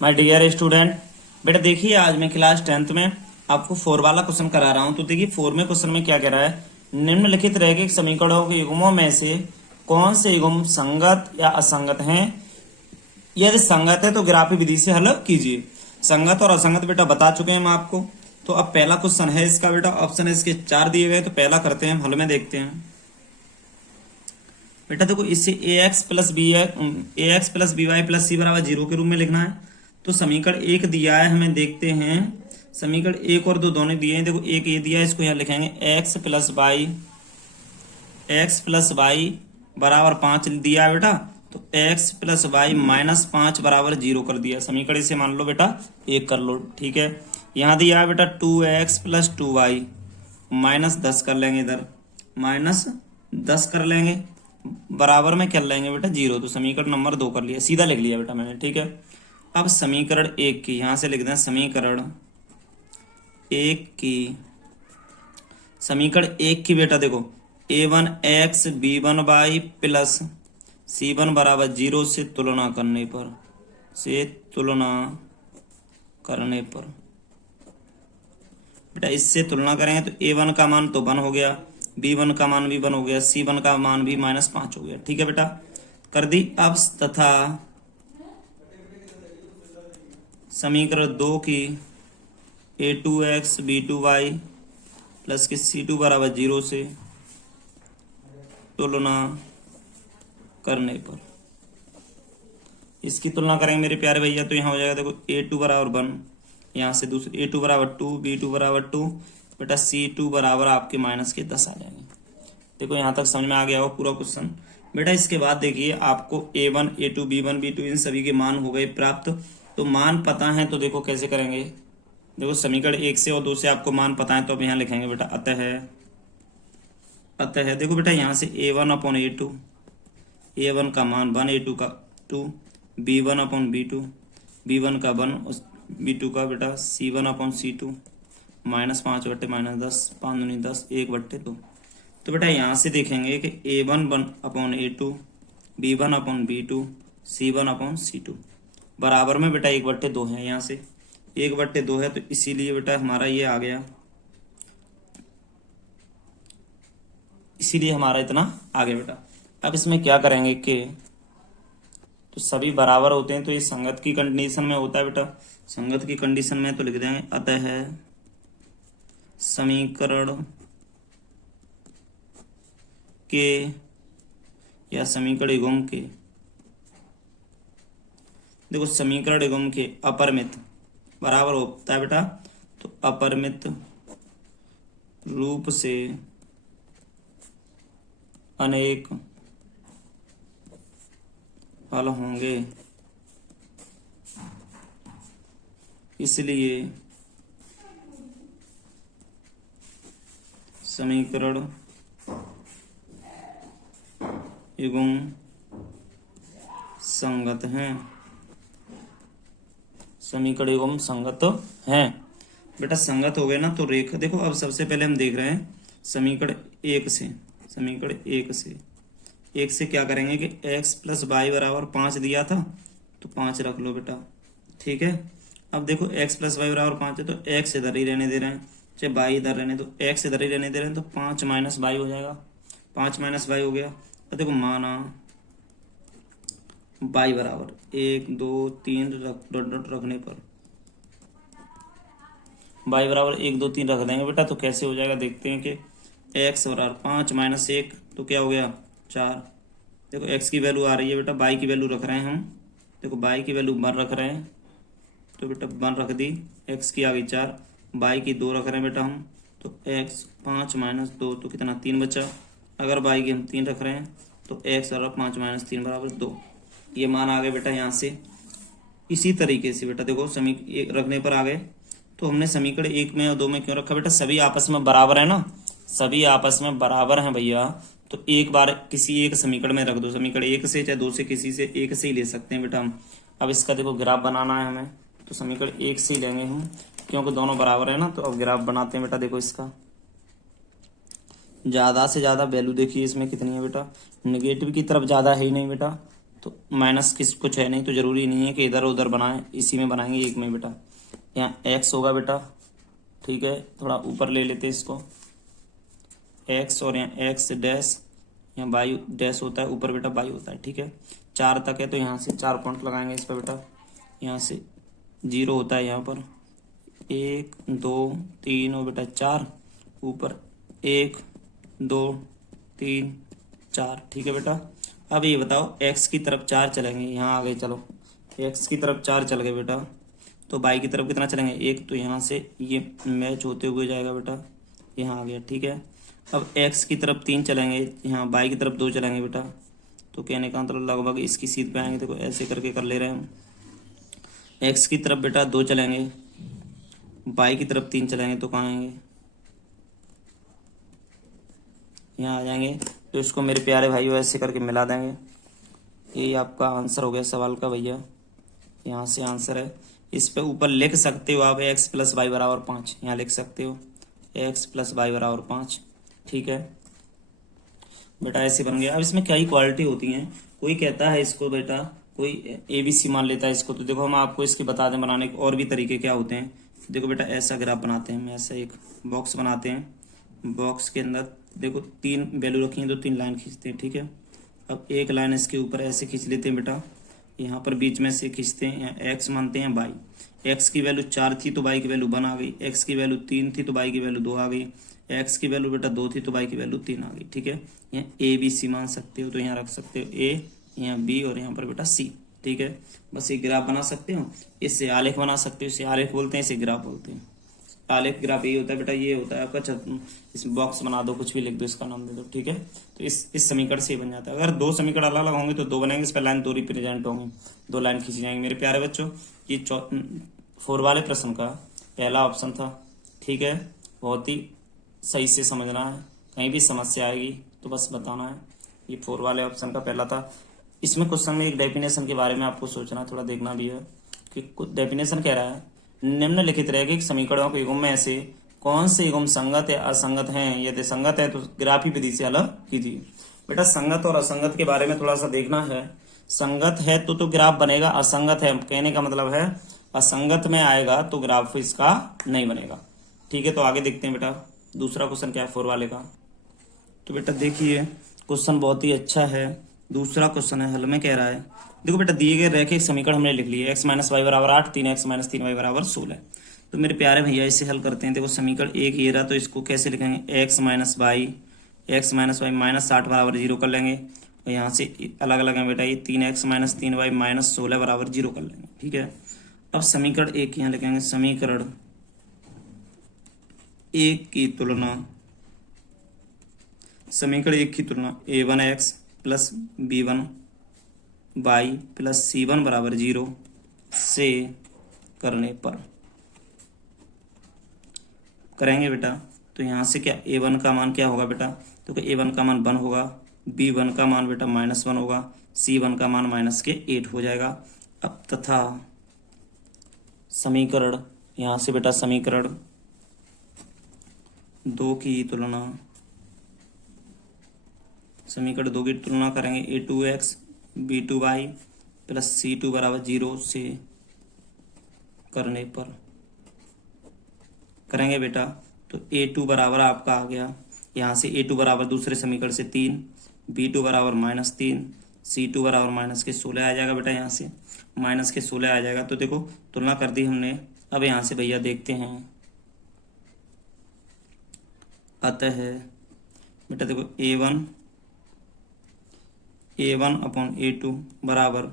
My dear student, बेटा देखिए आज मैं क्लास 10th में आपको 4 वाला क्वेश्चन करा रहा हूं। तो देखिए 4 में क्वेश्चन में क्या कह रहा है, निम्नलिखित रैखिक समीकरणों के युग्मों में से कौन से युग्म संगत या असंगत हैं। यदि संगत है तो ग्राफी विधि से हल कीजिए। संगत और असंगत बेटा बता चुके हैं हम आपको। तो अब पहला क्वेश्चन है इसका बेटा, ऑप्शन है इसके 4 दिए गए। तो पहला करते हैं, हल में देखते हैं बेटा। देखो इससे ax plus b y plus c बराबर 0 के रूप में लिखना है। तो समीकरण 1 दिया है, हमें देखते हैं समीकरण 1 और 2 दोनों दिए हैं। देखो एक ये दिया है, इसको यहाँ लिखेंगे x प्लस वाई बराबर 5 दिया है बेटा। तो x प्लस वाई माइनस 5 बराबर 0 कर दिया। समीकरण इसे मान लो बेटा 1 कर लो, ठीक है। यहाँ दिया है बेटा 2x प्लस 2y माइनस 10 कर लेंगे, इधर माइनस 10 कर लेंगे, बराबर में कर लेंगे बेटा 0। तो समीकरण नंबर 2 कर लिया, सीधा लिख लिया बेटा मैंने, ठीक है। अब समीकरण 1 की यहां से लिख दें, समीकरण 1 की बेटा देखो a1x b1y प्लस c1 बराबर 0 से तुलना करने पर बेटा इससे तुलना करेंगे तो a1 का मान तो 1 हो गया, b1 का मान भी 1 हो गया, c1 का मान भी -5 हो गया, ठीक है बेटा, कर दी। अब तथा समीकरण 2 की a2x b2y प्लस की c2 बराबर 0 से तुलना करने पर, इसकी तुलना करेंगे मेरे प्यारे भैया। तो यहाँ हो जाएगा देखो a2 बराबर 1, यहाँ से दूसरी a2 बराबर 2, b2 बराबर 2 बेटा, c2 बराबर आपके माइनस के 10 आ जाएंगे। देखो यहाँ तक समझ में आ गया हो पूरा क्वेश्चन बेटा। इसके बाद देखिए आपको a1 a2 b1 b2 इन सभी के मान हो गए प्राप्त। तो मान पता है तो देखो कैसे करेंगे। देखो समीकरण 1 से और 2 से आपको मान पता है तो अब यहाँ लिखेंगे बेटा अतः देखो बेटा यहाँ से a1 अपॉन a2, a1 का मान 1, a2 का 2, b1 अपॉन b2, b1 का 1, b2 का बेटा c1 अपॉन c2 -5 बट्टे -10, 5 दूनी 10, 1 बट्टे 2। तो बेटा यहाँ से देखेंगे कि a1 upon a2, b1 upon b2, c1 upon c2 बराबर में बेटा 1/2 है। यहाँ से 1/2 है तो इसीलिए बेटा हमारा ये आ गया, इसीलिए हमारा इतना आ गया बेटा। अब इसमें क्या करेंगे कि तो सभी बराबर होते हैं तो ये संगत की कंडीशन में होता है बेटा। संगत की कंडीशन में तो लिख देंगे अतः समीकरण के या समीकरण युग्म के, देखो समीकरण युग्म के अपरिमित बराबर होता है बेटा। तो अपरिमित रूप से अनेक हल होंगे, इसलिए समीकरण युग्म संगत हैं, समीकरण युग्म संगत हैं बेटा। संगत हो गए ना तो रेखा देखो। अब सबसे पहले हम देख रहे हैं समीकरण 1 से क्या करेंगे कि x प्लस वाई बराबर 5 दिया था तो 5 रख लो बेटा, ठीक है। अब देखो x प्लस वाई बराबर 5 है तो x इधर ही रहने दे रहे हैं, चाहे वाई इधर रहने दो, x इधर ही रहने दे रहे हैं। तो 5 माइनस वाई हो जाएगा, 5 माइनस वाई हो गया। तो देखो माना वाई बराबर 1 2 3 डॉट रखने पर वाई बराबर 1 2 3 रख देंगे बेटा। तो कैसे हो जाएगा देखते हैं कि x बराबर 5 माइनस 1 तो क्या हो गया 4। देखो x की वैल्यू आ रही है बेटा, y की वैल्यू रख रहे हैं हम। देखो y की वैल्यू 1 रख रहे हैं तो बेटा 1 रख दी, x की आ गई 4, y की 2 रख रहे हैं बेटा हम। तो x 5 माइनस 2 तो कितना 3 बचा। अगर y की हम 3 रख रहे हैं तो x बराबर 5 माइनस 3 बराबर 2। ये मान आ गए बेटा यहाँ से। इसी तरीके से बेटा देखो समीकरण रखने पर आ गए। तो हमने समीकरण 1 में और 2 में क्यों रखा बेटा, सभी आपस में बराबर है ना, सभी आपस में बराबर हैं भैया। तो एक बार किसी एक समीकरण में रख दो, समीकरण 1 से चाहे 2 से किसी से एक से ही ले सकते हैं बेटा हम। अब इसका देखो ग्राफ बनाना है हमें, तो समीकरण 1 से ही लेंगे हम क्योंकि दोनों बराबर है ना। तो अब ग्राफ बनाते हैं बेटा। देखो इसका ज्यादा से ज्यादा वैल्यू देखिए इसमें कितनी है बेटा, नेगेटिव की तरफ ज्यादा है ही नहीं बेटा, तो माइनस किस कुछ है नहीं, तो ज़रूरी नहीं है कि इधर उधर बनाएं, इसी में बनाएंगे एक में बेटा। यहाँ एक्स होगा बेटा, ठीक है, थोड़ा ऊपर ले लेते हैं इसको, एक्स, और यहाँ एक्स डैश, यहाँ बाई डैश होता है, ऊपर बेटा बाई होता है, ठीक है। 4 तक है तो यहाँ से 4 पॉइंट लगाएंगे इस पर बेटा। यहाँ से 0 होता है यहाँ पर, 1 2 3 और बेटा 4, ऊपर 1 2 3 4, ठीक है बेटा। अब ये बताओ x की तरफ 4 चलेंगे, यहाँ आ गए, चलो x की तरफ 4 चल गए बेटा, तो y की तरफ कितना चलेंगे 1, तो यहाँ से ये मैच होते हुए जाएगा बेटा, यहाँ आ गया, ठीक है। अब x की तरफ 3 चलेंगे, यहाँ y की तरफ 2 चलेंगे बेटा, तो कहने का मतलब लगभग इसकी सीध पे आएंगे, देखो ऐसे करके कर ले रहे हैं हम। x की तरफ बेटा 2 चलेंगे, y की तरफ 3 चलेंगे, तो कहाँ आएंगे, यहाँ आ जाएंगे। तो इसको मेरे प्यारे भाइयों ऐसे करके मिला देंगे। ये आपका आंसर हो गया सवाल का भैया, यहाँ से आंसर है। इस पे ऊपर लिख सकते हो आप x प्लस वाई बराबर 5, यहाँ लिख सकते हो x प्लस वाई बराबर 5, ठीक है बेटा, ऐसे बन गया। अब इसमें कई क्वालिटी होती हैं, कोई कहता है इसको बेटा, कोई ABC मान लेता है इसको, तो देखो हम आपको इसके बता दें बनाने के और भी तरीके क्या होते हैं। देखो बेटा ऐसा ग्राफ बनाते हैं, हम ऐसा एक बॉक्स बनाते हैं, बॉक्स के अंदर देखो 3 वैल्यू रखी हैं, तो 3 लाइन खींचते हैं, ठीक है। अब एक लाइन इसके ऊपर ऐसे खींच लेते हैं बेटा, यहाँ पर बीच में से खींचते हैं, यहाँ x मानते हैं बाई, x की वैल्यू 4 थी तो y की वैल्यू 1 आ गई, x की वैल्यू 3 थी तो y की वैल्यू 2 आ गई, x की वैल्यू बेटा 2 थी तो y की वैल्यू 3 आ गई, ठीक है। यहाँ ABC मान सकते हो, तो यहाँ रख सकते हो A, यहाँ B और यहाँ पर बेटा C, ठीक है। बस ये ग्राफ बना सकते हो, इससे आलेख बना सकते हो, इसे आलेख बोलते हैं, इसे ग्राफ बोलते हैं। आलेख ग्राफ ये होता है बेटा, ये होता है आपका इसमें बॉक्स बना दो, कुछ भी लिख दो, इसका नाम दे दो, ठीक है। तो इस समीकरण से बन जाता है। अगर 2 समीकरण अलग अलग होंगे तो 2 बनेंगे, इस पर लाइन 2 रिप्रेजेंट होंगे, 2 लाइन खींची जाएंगे मेरे प्यारे बच्चों। ये 4 वाले प्रश्न का पहला ऑप्शन था, ठीक है। बहुत ही सही से समझना है, कहीं भी समस्या आएगी तो बस बताना है। ये 4 वाले ऑप्शन का पहला था। इसमें क्वेश्चन में एक डेफिनेशन के बारे में आपको सोचना, थोड़ा देखना भी है कि कुछ डेफिनेशन कह रहा है, निम्नलिखित रैखिक समीकरणों के युग्म में से कौन से युग्म संगत या असंगत हैं, यदि संगत है तो ग्राफी विधि से हल कीजिए। बेटा संगत और असंगत के बारे में थोड़ा सा देखना है। संगत है तो ग्राफ बनेगा, असंगत है कहने का मतलब है असंगत में आएगा तो ग्राफ इसका नहीं बनेगा, ठीक है। तो आगे देखते हैं बेटा दूसरा क्वेश्चन क्या है 4 वाले का। तो बेटा देखिए क्वेश्चन बहुत ही अच्छा है, दूसरा क्वेश्चन है, हल में कह रहा है, देखो बेटा दिए गए रैखिक समीकरण हमने लिख लिए, x माइनस वाई बराबर 8, 3x माइनस 3y बराबर 16। तो मेरे प्यारे भैया इसे हल करते हैं। देखो समीकरण एक ये रहा, तो इसको कैसे लिखेंगे, x माइनस वाई माइनस 8 बराबर 0 कर लेंगे, और यहाँ से अलग अलग है बेटा, ये 3x माइनस 3y माइनस 16 बराबर 0 कर लेंगे, ठीक है। अब समीकरण एक यहाँ लिखेंगे, समीकरण एक की तुलना, समीकरण एक की तुलना a1x plus b1 y plus c1 बराबर 0 से करने पर करेंगे बेटा। तो यहाँ से क्या a1 का मान क्या होगा बेटा, तो a1 का मान 1 होगा, b1 का मान बेटा -1 होगा, c1 का मान -8 हो जाएगा। अब तथा समीकरण यहाँ से बेटा समीकरण 2 की तुलना, समीकरण 2 की तुलना करेंगे a2x b2y प्लस c2 बराबर 0 से करने पर करेंगे बेटा। तो a2 बराबर आपका आ गया, यहाँ से a2 बराबर दूसरे समीकरण से 3, b2 बराबर -3, c2 बराबर -16 आ जाएगा बेटा, यहाँ से -16 आ जाएगा। तो देखो तुलना कर दी हमने। अब यहाँ से भैया देखते हैं, अतः बेटा देखो a1 अपॉन a2 बराबर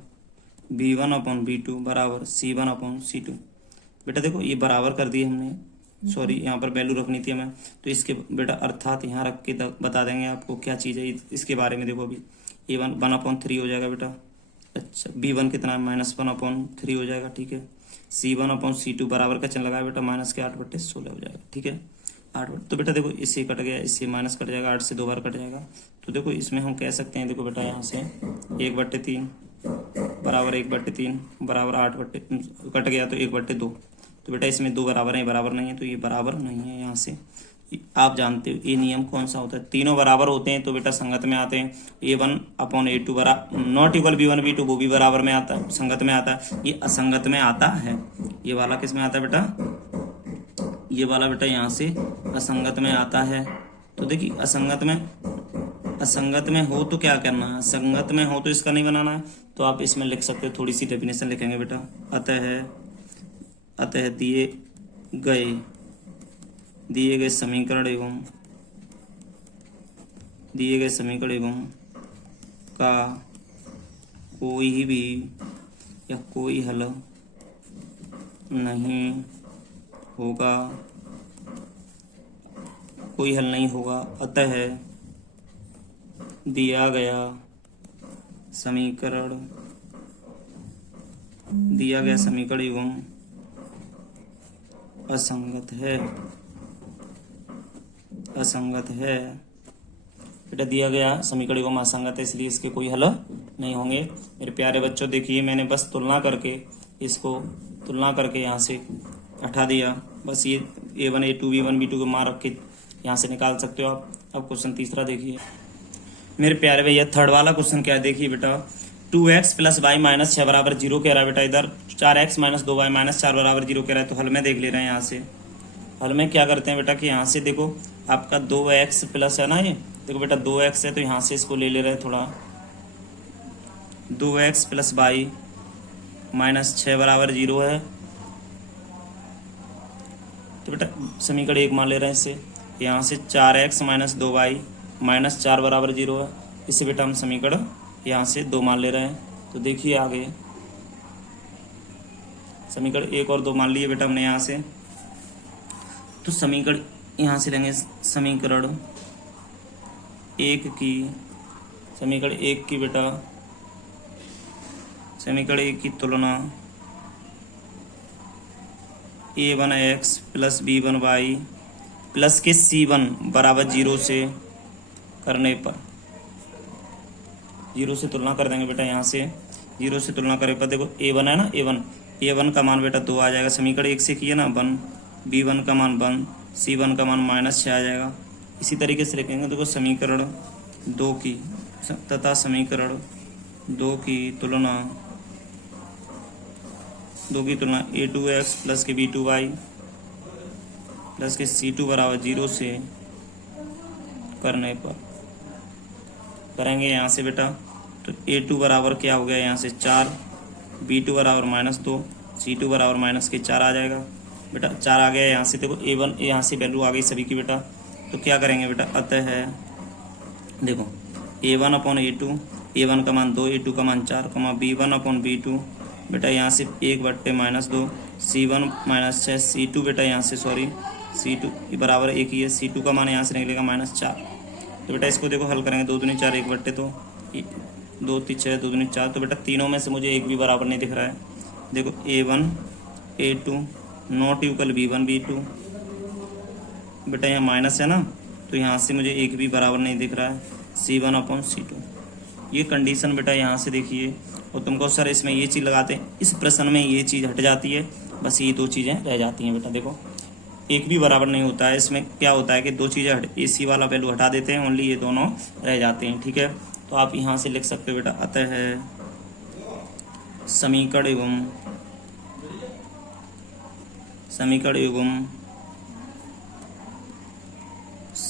b1 अपॉन b2 बराबर c1 अपॉन c2। बेटा देखो ये बराबर कर दिए हमने, सॉरी यहाँ पर वैल्यू रखनी थी हमें, तो इसके बेटा अर्थात यहाँ रख के बता देंगे आपको क्या चीज़ है इसके बारे में। देखो अभी a1 1/3 हो जाएगा बेटा, अच्छा b1 कितना है -1/3 हो जाएगा, ठीक है। c1 अपॉन c2 बराबर का चिन्ह लगाया बेटा, -8/16 हो जाएगा, ठीक है। 8 तो बेटा देखो इससे कट गया, इससे माइनस कट जाएगा, 8 से 2 बार कट जाएगा। तो देखो इसमें हम कह सकते हैं, देखो बेटा यहाँ से 1/3 बराबर 1/3 बराबर 8 कट गया तो 1/2। तो बेटा इसमें 2 बराबर है, बराबर नहीं है, तो ये बराबर नहीं है यहाँ से। आप जानते हो ये नियम कौन सा होता है, तीनों बराबर होते हैं तो बेटा संगत में आते हैं। A1/A2 बराबर नॉट इक्वल B1B2 वो भी बराबर में आता है, संगत में आता है। ये असंगत में आता है, ये वाला किस में आता है बेटा, ये वाला बेटा यहाँ से असंगत में आता है। तो देखिए असंगत में हो तो क्या करना है, संगत में हो तो इसका नहीं बनाना है। तो आप इसमें लिख सकते हो, थोड़ी सी डेफिनेशन लिखेंगे बेटा, अतः दिए गए समीकरण एवं का कोई भी या कोई हल नहीं होगा, कोई हल नहीं होगा। अतः दिया गया समीकरण एवं असंगत है बेटा, दिया गया समीकरण एवं असंगत है, इसलिए इसके कोई हल नहीं होंगे। मेरे प्यारे बच्चों देखिए, मैंने बस तुलना करके यहाँ से हटा दिया। बस ये A1 A2 B1 B2 को मान रख के यहाँ से निकाल सकते हो आप। अब क्वेश्चन तीसरा देखिए मेरे प्यारे भैया, थर्ड वाला क्वेश्चन क्या है, देखिए बेटा 2x + y - 6 बराबर 0 कह रहा है बेटा। इधर 4x - 2y - 4 बराबर 0 कह रहा है। तो हल में देख ले रहे हैं, यहाँ से हल में क्या करते हैं बेटा कि यहाँ से देखो आपका 2x प्लस है ना, ये देखो बेटा 2x है तो यहाँ से इसको ले रहे हैं थोड़ा, 2x + y - 6 बराबर 0 है। तो बेटा समीकरण 1 मान ले रहे हैं इससे। यहाँ से 4x - 2y - 4 बराबर 0 है, इससे बेटा हम समीकरण यहाँ से 2 मान ले रहे हैं। तो देखिए आगे समीकरण 1 और 2 मान लिए बेटा हमने यहाँ से। तो समीकरण यहाँ से लेंगे समीकरण 1 की तुलना A1x + B1y प्लस के C1 बराबर 0 से करने पर, 0 से तुलना कर देंगे बेटा। यहाँ से 0 से तुलना करने पर देखो A1 है ना, A1 का मान बेटा 2 आ जाएगा, समीकरण 1 से किया ना 1, B1 का मान 1, C1 का मान -6 आ जाएगा। इसी तरीके से लिखेंगे देखो समीकरण 2 की तुलना A2x प्लस के B2y प्लस के C2 बराबर 0 से करने पर करेंगे यहाँ से बेटा। तो A2 बराबर क्या हो गया, यहाँ से 4, B2 बराबर -2, C2 बराबर -4 आ जाएगा बेटा। 4 आ गया यहाँ से, देखो A1 यहाँ से वैल्यू आ गई सभी की बेटा। तो क्या करेंगे बेटा, अतः देखो A1/A2, A1 का मान 2, A2 का मान 4, B1/B2 बेटा यहाँ से 1/-2, C1 -6, C2 बेटा यहाँ से C2 बराबर 1 ही है, C2 का मान यहाँ से निकलेगा -4। तो बेटा इसको देखो हल करेंगे, 2 दूनी 4, 1/2, 2 3 6, 2 दूनी 4। तो बेटा तीनों में से मुझे एक भी बराबर नहीं दिख रहा है। देखो A1 A2 not equal B1 B2 बेटा, यहाँ माइनस है ना, तो यहाँ से मुझे एक भी बराबर नहीं दिख रहा है, C1/C2। ये कंडीशन बेटा यहाँ से देखिए। और तुमको सर इसमें ये चीज़ लगाते हैं, इस प्रश्न में ये चीज़ हट जाती है, बस ये 2 चीज़ें रह जाती हैं बेटा। देखो एक भी बराबर नहीं होता है, इसमें क्या होता है कि 2 चीज़ें AC वाला वैल्यू हटा देते हैं, ओनली ये दोनों रह जाते हैं, ठीक है। तो आप यहाँ से लिख सकते हो बेटा, अतः समीकरण एवं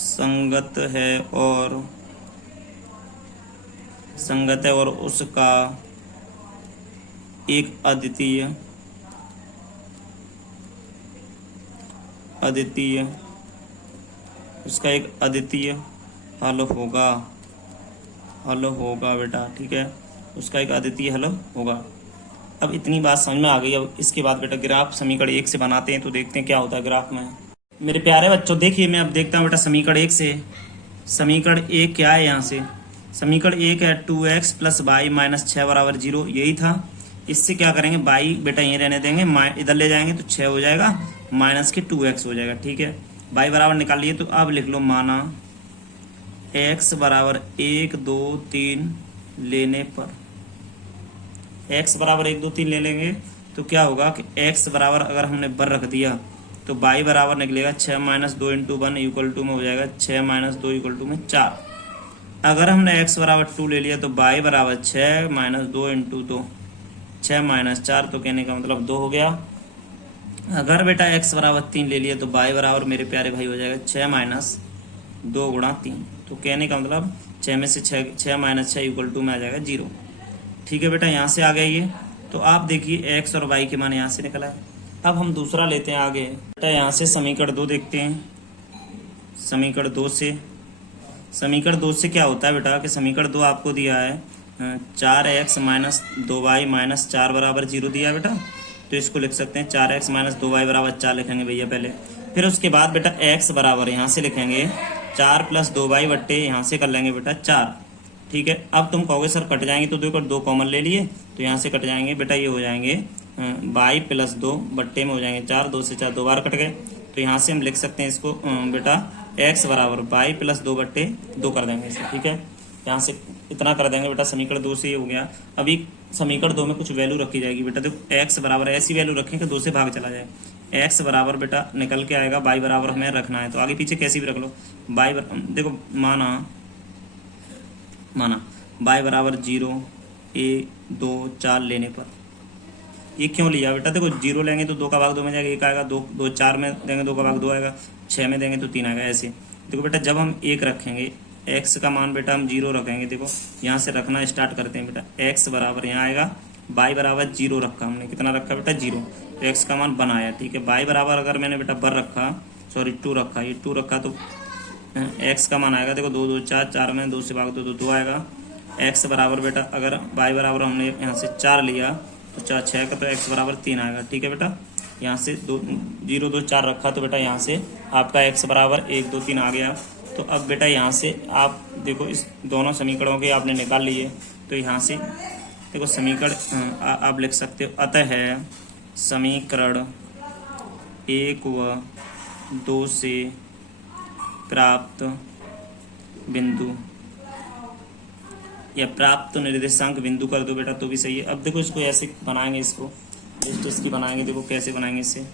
संगत है और उसका एक अद्वितीय हल होगा बेटा, ठीक है। उसका एक अद्वितीय हल होगा। अब इतनी बात समझ में आ गई। अब इसके बाद बेटा ग्राफ समीकरण 1 से बनाते हैं, तो देखते हैं क्या होता है ग्राफ में। मेरे प्यारे बच्चों देखिए, मैं अब देखता हूँ बेटा समीकरण 1 से। समीकरण 1 क्या है, यहाँ से समीकरण 1 है 2x + y - 6 बराबर 0, यही था। इससे क्या करेंगे, y बेटा ये रहने देंगे, इधर ले जाएंगे तो 6 हो जाएगा, -2x हो जाएगा, ठीक है। y बराबर निकाल लिए, तो अब लिख लो, माना x बराबर 1 2 3 लेने पर, x बराबर 1 2 3 ले लेंगे तो क्या होगा कि x बराबर अगर हमने बर रख दिया तो बाई बराबर निकलेगा 6 माइनस 2 इंटू 1 इक्वल टू में हो जाएगा 6 माइनस 2 इक्वल टू में 4। अगर हमने x बराबर 2 ले लिया तो बाई बराबर 6 माइनस 2 इंटू 2, 6 माइनस 4, तो कहने का मतलब 2 हो गया। अगर बेटा x बराबर 3 ले लिया तो बाई बराबर मेरे प्यारे भाई हो जाएगा 6 माइनस 2 गुणा 3, तो कहने का मतलब 6 में से 6 माइनस 6 इक्वल टू में आ जाएगा 0। ठीक है बेटा, यहाँ से आ गया ये। तो आप देखिए x और y के मान यहाँ से निकला है। अब हम दूसरा लेते हैं आगे। बेटा यहाँ से समीकरण 2 देखते हैं। समीकरण 2 से क्या होता है बेटा कि समीकरण 2 आपको दिया है 4x माइनस 2y माइनस 4 बराबर 0 दिया है बेटा। तो इसको लिख सकते हैं 4x माइनस 2y बराबर 4 लिखेंगे भैया पहले। फिर उसके बाद बेटा x बराबर यहाँ से लिखेंगे 4 प्लस 2y बट्टे यहाँ से कर लेंगे बेटा 4। ठीक है, अब तुम कहोगे सर कट जाएंगे, तो देखो 2 कॉमन ले लिए तो यहाँ से कट जाएंगे बेटा, ये हो जाएंगे बाई प्लस 2 बट्टे में हो जाएंगे 4, 2 से 4 2 बार कट गए। तो यहाँ से हम लिख सकते हैं इसको बेटा x बराबर बाई प्लस 2 बट्टे 2 कर देंगे इसे। ठीक है, यहाँ से इतना कर देंगे बेटा। समीकरण 2 से ये हो गया। अभी समीकरण 2 में कुछ वैल्यू रखी जाएगी बेटा। देखो x बराबर ऐसी वैल्यू रखें कि 2 से भाग चला जाए। x बराबर बेटा निकल के आएगा, y बराबर हमें रखना है तो आगे पीछे कैसी भी रख लो। देखो माना y बराबर 0 1 2 4 लेने पर ये क्यों लिया बेटा? देखो 0 लेंगे तो 2 का भाग 2 में जाएगा, 1 आएगा, 2 4 में देंगे 2 का भाग 2 आएगा, 6 में देंगे तो 3 आएगा। ऐसे देखो बेटा, जब हम 1 रखेंगे x का मान बेटा हम 0 रखेंगे। देखो यहाँ से रखना स्टार्ट करते हैं बेटा। x बराबर यहाँ आएगा, y बराबर 0 रखा हमने। कितना रखा बेटा? 0। तो x का मान 1 आया। ठीक है, y बराबर अगर मैंने बेटा 1 रखा, सॉरी 2 रखा, ये 2 रखा तो x का मान आएगा। देखो 2 2 4, 4 में 2 से भाग 2 तो 2 आएगा। x बराबर बेटा अगर y बराबर हमने यहाँ से 4 लिया तो 4 6 का, तो x बराबर 3 आएगा। ठीक है बेटा, यहाँ से 2 0 2 4 रखा तो बेटा यहाँ से आपका x बराबर 1 2 3 आ गया। तो अब बेटा यहाँ से आप देखो इस दोनों समीकरणों के आपने निकाल लिए। तो यहाँ से देखो समीकरण आप लिख सकते हो, अतः समीकरण 1 व 2 से प्राप्त बिंदु या प्राप्त निर्देशांक बिंदु कर दो बेटा तो भी सही है। अब देखो इसको ऐसे बनाएंगे, इसको लिस्ट इसकी बनाएंगे। देखो कैसे बनाएंगे इसे।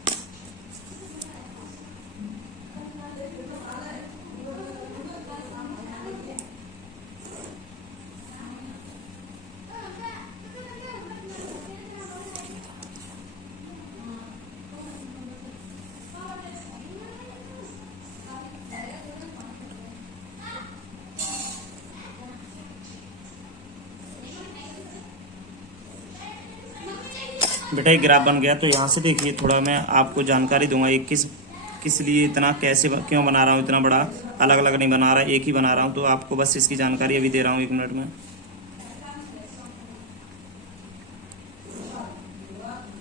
बेटा एक ग्राफ बन गया। तो यहाँ से देखिए थोड़ा मैं आपको जानकारी दूंगा ये किस लिए इतना कैसे क्यों बना रहा हूँ, इतना बड़ा अलग अलग नहीं बना रहा, एक ही बना रहा हूँ। तो आपको बस इसकी जानकारी अभी दे रहा हूँ 1 मिनट में।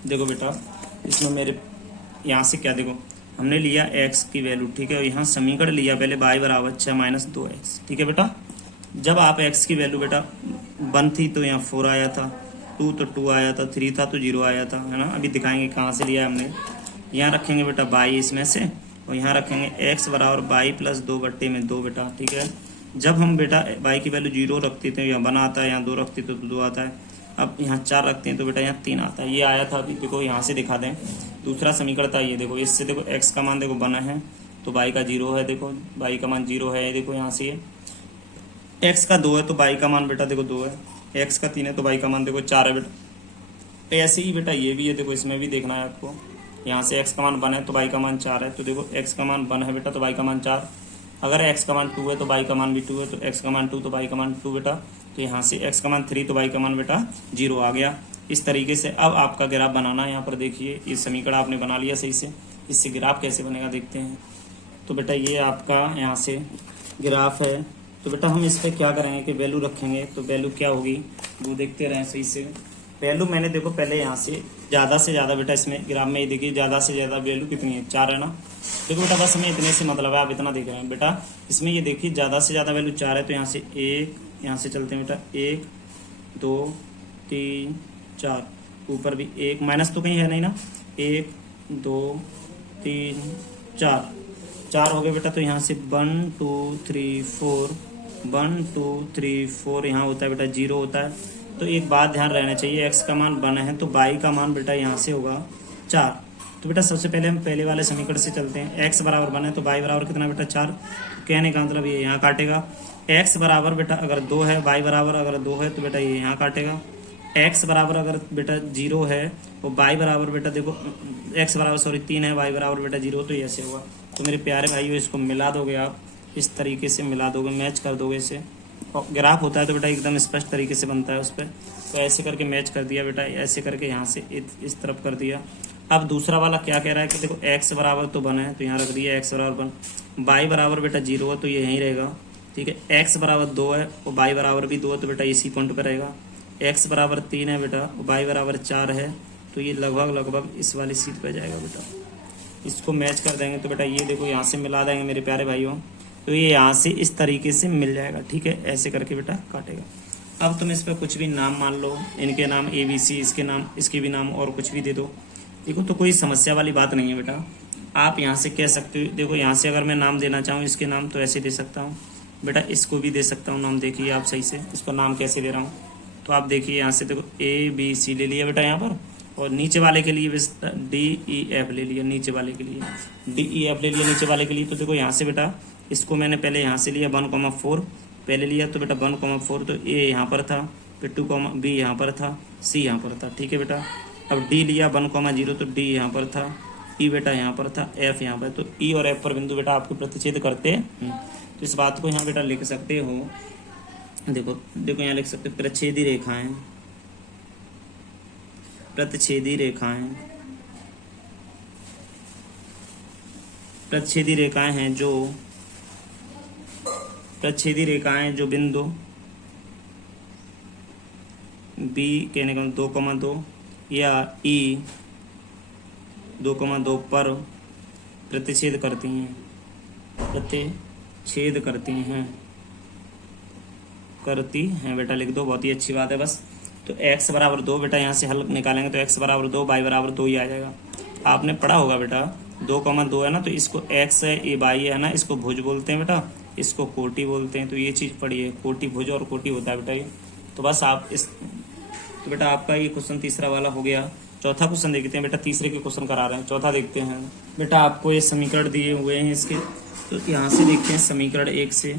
देखो बेटा इसमें मेरे यहाँ से क्या, देखो हमने लिया x की वैल्यू। ठीक है, और यहाँ समीकरण लिया पहले y बराबर 6 माइनस 2x। ठीक है बेटा, जब आप x की वैल्यू बेटा 1 थी तो यहाँ 4 आया था, 2 तो 2 आया था, 3 था तो 0 आया था, है ना। अभी दिखाएंगे कहाँ से लिया हमने। यहाँ रखेंगे बेटा y इसमें से, और यहाँ रखेंगे x बराबर y प्लस 2 बट्टे में 2 बेटा। ठीक है, जब हम बेटा y की वैल्यू 0 रखते थे यहाँ 1 आता है, यहाँ 2 रखते तो 2 आता है। अब यहाँ 4 रखते हैं तो बेटा यहाँ 3 आता है। ये आया था। अभी देखो यहाँ से दिखा दें, दूसरा समीकरण था ये। देखो इससे देखो x का मान देखो 1 है तो y का 0 है। देखो y का मान 0 है। देखो यहाँ से x का 2 है तो y का मान बेटा देखो 2 है, x का 3 है तो y का मान देखो 4 है बेटा। ऐसे ही बेटा ये भी है। देखो इसमें भी देखना है आपको। यहाँ से x का मान 1 है तो y का मान 4 है। तो देखो x का मान 1 है बेटा तो y का मान 4। अगर x का मान 2 है तो y का मान भी 2 है। तो x का मान 2 तो y का मान 2 बेटा। तो यहाँ से x का मान 3 तो y का मान बेटा 0 आ गया। इस तरीके से अब आपका ग्राफ बनाना है। यहाँ पर देखिए ये समीकरण आपने बना लिया सही से। इससे ग्राफ कैसे बनेगा देखते हैं। तो बेटा ये आपका यहाँ से ग्राफ है। तो बेटा हम इस पर क्या करेंगे कि वैल्यू रखेंगे। तो वैल्यू क्या होगी वो देखते रहें सही से। वैल्यू मैंने देखो पहले यहाँ से ज़्यादा बेटा इसमें ग्राफ में ये देखिए ज़्यादा से ज़्यादा वैल्यू कितनी है, 4 है ना। देखो बेटा बस हमें इतने से मतलब है, आप इतना देख रहे हैं बेटा। इसमें ये देखिए ज़्यादा से ज़्यादा वैल्यू 4 है। तो यहाँ से 1, यहाँ से चलते हैं बेटा 1 2 3 4, ऊपर भी 1 माइनस तो कहीं है नहीं ना। 1 2 3 4 हो गए बेटा। तो यहाँ से 1 2 3 4, 1 2 3 4 यहाँ होता है बेटा 0 होता है। तो एक बात ध्यान रहना चाहिए, x का मान 1 है तो y का मान बेटा यहाँ से होगा 4। तो बेटा सबसे पहले हम पहले वाले समीकरण से चलते हैं। x बराबर 1 है तो y बराबर कितना बेटा 4। कहने का मतलब ये यहाँ काटेगा। x बराबर बेटा अगर 2 है, y बराबर अगर 2 है तो बेटा ये यहाँ काटेगा। x बराबर अगर बेटा 0 है और y बराबर बेटा देखो x बराबर 3 है, y बराबर बेटा 0, तो ये ऐसे होगा। तो मेरे प्यारे भाइयों इसको मिला दोगे आप, इस तरीके से मिला दोगे, मैच कर दोगे इसे। और ग्राफ होता है तो बेटा एकदम स्पष्ट तरीके से बनता है उस पर। तो ऐसे करके मैच कर दिया बेटा, ऐसे करके यहाँ से इस तरफ कर दिया। अब दूसरा वाला क्या कह रहा है कि देखो x बराबर तो 1 है तो यहाँ रख दिया x बराबर 1, y बराबर बेटा 0 है तो ये यहीं रहेगा, ठीक है। x बराबर 2 है और y बराबर भी 2 है तो बेटा इसी पॉइंट पर रहेगा। x बराबर 3 है बेटा और y बराबर 4 है तो ये लगभग इस वाली सीट पर जाएगा बेटा। इसको मैच कर देंगे तो बेटा ये देखो यहाँ से मिला देंगे मेरे प्यारे भाइयों, तो ये यहाँ से इस तरीके से मिल जाएगा, ठीक है। ऐसे करके बेटा काटेगा। अब तुम इस पर कुछ भी नाम मान लो, इनके नाम ABC, इसके नाम, इसके भी नाम, और कुछ भी दे दो। देखो तो कोई समस्या वाली बात नहीं है बेटा, आप यहाँ से कह सकते हो। देखो यहाँ से अगर मैं नाम देना चाहूँ इसके नाम तो ऐसे दे सकता हूँ बेटा, इसको भी दे सकता हूँ नाम। देखिए आप सही से इसको नाम कैसे दे रहा हूँ, तो आप देखिए यहाँ से देखो ABC ले लिया बेटा यहाँ पर, और नीचे वाले के लिए बस DEF ले लिया, नीचे वाले के लिए DEF ले लिया नीचे वाले के लिए। तो देखो यहाँ से बेटा इसको मैंने पहले यहाँ से लिया 1,4 पहले लिया, तो बेटा 1,4 तो A यहाँ पर था, फिर 2,B यहाँ पर था, C यहाँ पर था, ठीक है बेटा। अब D लिया 1,0 तो D यहाँ पर था, E बेटा यहाँ पर था, F यहाँ पर। तो E और F पर बिंदु बेटा आपके प्रतिच्छेद करते हैं। तो इस बात को यहाँ बेटा लिख सकते हो, देखो यहाँ लिख सकते हो प्रतिच्छेदी रेखाएं, प्रतिच्छेदी रेखाएं, प्रतिच्छेदी रेखाएं हैं जो, प्रतिच्छेदी रेखाएं जो बिंदु B कहने का 2,2 या E 2,2 पर प्रतिच्छेद करती हैं, प्रतिच्छेद करती हैं बेटा, लिख दो, बहुत ही अच्छी बात है बस। तो x बराबर 2 बेटा यहाँ से हल निकालेंगे तो x बराबर 2, y बराबर 2 ही आ जाएगा। आपने पढ़ा होगा बेटा 2,2 है ना, तो इसको x है, ये y है ना, इसको भुज बोलते हैं बेटा, इसको कोटि बोलते हैं। तो ये चीज़ पढ़ी है, कोटि भुज और कोटि होता है बेटा ये। तो बस आप इस, तो बेटा आपका ये क्वेश्चन तीसरा वाला हो गया। चौथा क्वेश्चन देखते हैं बेटा, तीसरे के क्वेश्चन करा रहे हैं, चौथा देखते हैं बेटा। आपको ये समीकरण दिए हुए हैं इसके, तो यहाँ से देखते हैं समीकरण 1 से,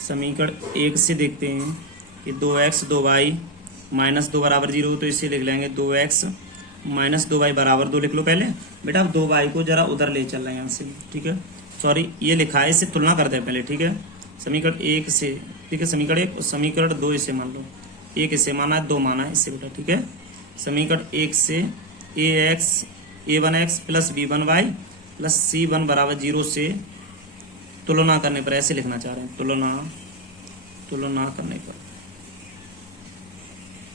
समीकरण 1 से देखते हैं कि 2x 2y -2 बराबर 0, तो इसे लिख लेंगे 2x -2y बराबर 2 लिख लो पहले बेटा। अब 2y को जरा उधर ले चल रहे हैं यहाँ से, ठीक है, सॉरी ये लिखा है, इससे तुलना करते हैं पहले, ठीक है। समीकरण 1 से, ठीक है, समीकरण 1 और समीकरण 2 इसे मान लो, 1 इसे माना है, 2 माना है इससे बेटा, ठीक है। समीकरण 1 से a1x + b1y + c1 बराबर 0 से तुलना करने पर ऐसे लिखना चाह रहे हैं, तुलना करने पर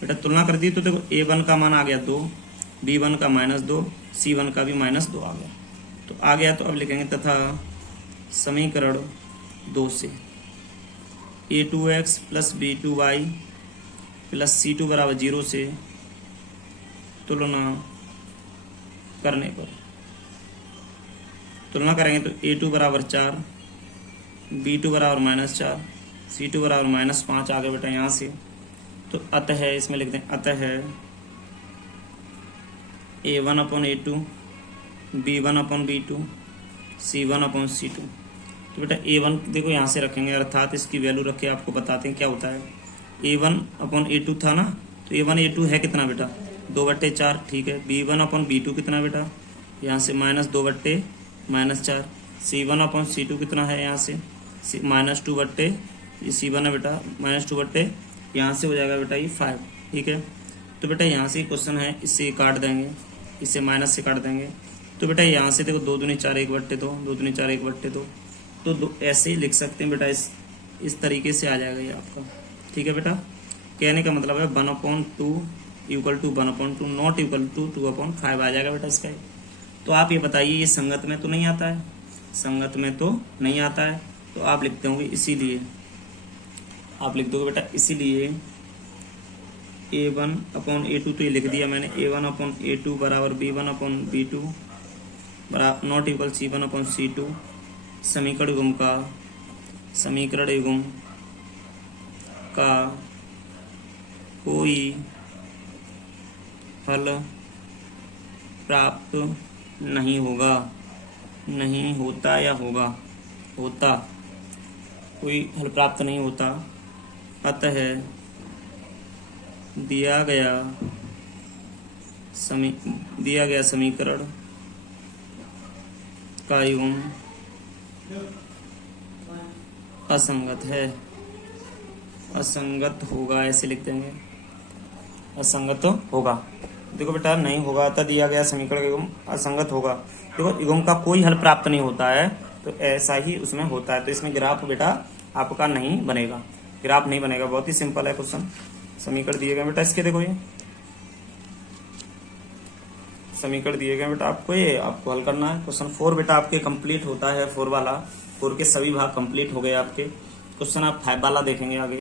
बेटा तुलना कर दी तो देखो a1 का मान आ गया 2, b1 का -2, c1 का भी -2 आ गया, तो आ गया। तो अब लिखेंगे तथा समीकरण 2 से a2x + b2y + c2 बराबर 0 से तुलना करने पर, तुलना करेंगे तो a2 बराबर 4, b2 बराबर -4, c2 बराबर -5 आ गया बेटा यहाँ से। तो अतः इसमें लिख दें, अतः a1/a2, b1/b2, c1/c2। तो बेटा a1 देखो यहाँ से रखेंगे, अर्थात इसकी वैल्यू रख के आपको बताते हैं क्या होता है। a1/a2 था ना, तो a1/a2 है कितना बेटा 2/4, ठीक है। b1/b2 कितना बेटा, यहाँ से -2/4, c1/c2 कितना है यहाँ से -2/, c1 है बेटा -2/, यहाँ से हो जाएगा बेटा ये 5, ठीक है। तो बेटा यहाँ से क्वेश्चन है, इससे काट देंगे, इससे माइनस से काट देंगे। तो बेटा यहाँ से देखो 2 दूनी 4 1/2, 2 दूनी 4 1/2, तो ऐसे ही लिख सकते हैं बेटा, इस तरीके से आ जाएगा ये आपका, ठीक है बेटा। कहने का मतलब है 1/2 = 1/2, नॉट इक्वल टू 2/5 आ जाएगा बेटा इसका। तो आप ये बताइए ये संगत में तो नहीं आता है, संगत में तो नहीं आता है, तो आप लिखते होंगे इसीलिए, आप लिख दोगे बेटा इसीलिए a1/a2, तो ये लिख दिया मैंने, a1/a2 बराबर b1/b2 बराबर नॉट इक्वल c1/c2। समीकरण युग्म का कोई हल प्राप्त नहीं होगा, नहीं होता या होगा, होता, कोई हल प्राप्त नहीं होता। अतः दिया गया समीकरण का युग्म असंगत है, असंगत होगा, ऐसे लिख देंगे, असंगत होगा। देखो बेटा नहीं होगा, अतः दिया गया समीकरण का युग्म असंगत होगा। देखो युग्म का कोई हल प्राप्त नहीं होता है, तो ऐसा ही उसमें होता है, तो इसमें ग्राफ बेटा आपका नहीं बनेगा, ग्राफ नहीं बनेगा। बहुत ही सिंपल है क्वेश्चन। समीकरण दिए गए बेटा इसके, देखो ये समीकरण दिए गए बेटा आपको, ये आपको हल करना है। क्वेश्चन 4 बेटा आपके कंप्लीट होता है, 4 वाला, 4 के सभी भाग कंप्लीट हो गए आपके। क्वेश्चन आप 5 वाला देखेंगे आगे।